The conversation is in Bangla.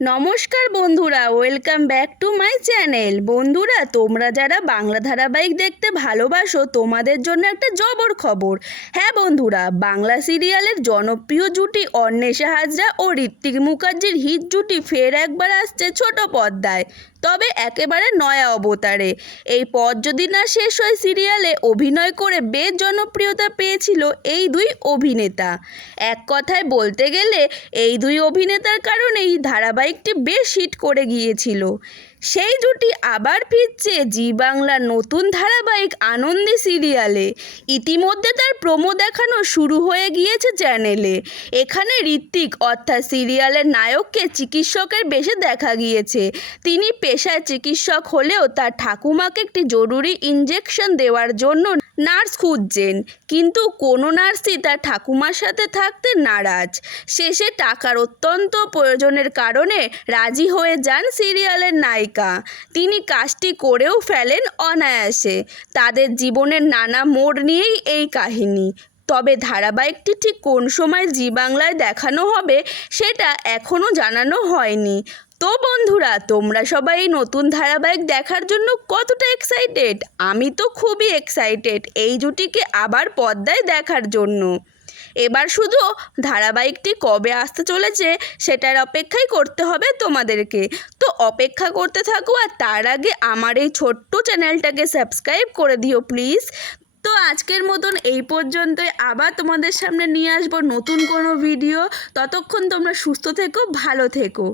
নমস্কার বন্ধুরা welcome back to my channel বন্ধুরা, তোমরা যারা বাংলা ধারাবাহিক দেখতে ভালোবাসো, তোমাদের জন্য একটা জবর খবর। হ্যাঁ বন্ধুরা, বাংলা সিরিয়ালের জনপ্রিয় জুটি অন্বেষা হাজরা ও ঋত্বিক মুখার্জির হিট জুটি ফের একবার আসছে ছোট পর্দায়, তবে একেবারে নয়া অবতারে। এই পথ যদি না শেষ হয় সিরিয়ালে, অভিনয় করে বেশ জনপ্রিয়তা পেয়েছিল এই দুই অভিনেতা। এক কথায় বলতে গেলে, এই দুই অভিনেতার কারণেই ধারাবাহিকটি বেশ হিট করে গিয়েছিল। সেই জুটি আবার ফিরছে জি বাংলার নতুন ধারাবাহিক আনন্দী সিরিয়ালে। ইতিমধ্যে তার প্রোমো দেখানো শুরু হয়ে গিয়েছে চ্যানেলে। এখানে ঋত্বিক অর্থাৎ সিরিয়ালের নায়ককে চিকিৎসকের বেশে দেখা গিয়েছে। তিনি পেশায় চিকিৎসক হলেও তার ঠাকুমাকে একটি জরুরি ইঞ্জেকশন দেওয়ার জন্য নার্স খুঁজছেন। কিন্তু কোনো নার্সই তার ঠাকুমার সাথে থাকতে নারাজ। শেষে টাকার অত্যন্ত প্রয়োজনের কারণে রাজি হয়ে যান সিরিয়ালের নায়িকা তিনি কাজটি করেও ফেলেন অনায়াসে। তাদের জীবনের নানা মোড় নিয়েই এই কাহিনী। তবে ধারাবাহিকটি ঠিক কোন সময় জি বাংলায় দেখানো হবে সেটা এখনও জানানো হয়নি। তো বন্ধুরা, তোমরা সবাই এই নতুন ধারাবাহিক দেখার জন্য কতটা এক্সাইটেড আমি তো খুবই এক্সাইটেড এই জুটিকে আবার পর্দায় দেখার জন্য। এবার শুধু ধারাবাহিকটি কবে আসতে চলেছে সেটার অপেক্ষাই করতে হবে তোমাদেরকে। তো অপেক্ষা করতে থাকো আর তার আগে আমার এই ছোট্ট চ্যানেলটাকে সাবস্ক্রাইব করে দিও প্লিজ। তো আজকের মতন এই পর্যন্তই। আবার তোমাদের সামনে নিয়ে আসব নতুন কোনো ভিডিও। ততক্ষণ তোমরা সুস্থ থেকো, ভালো থেকো।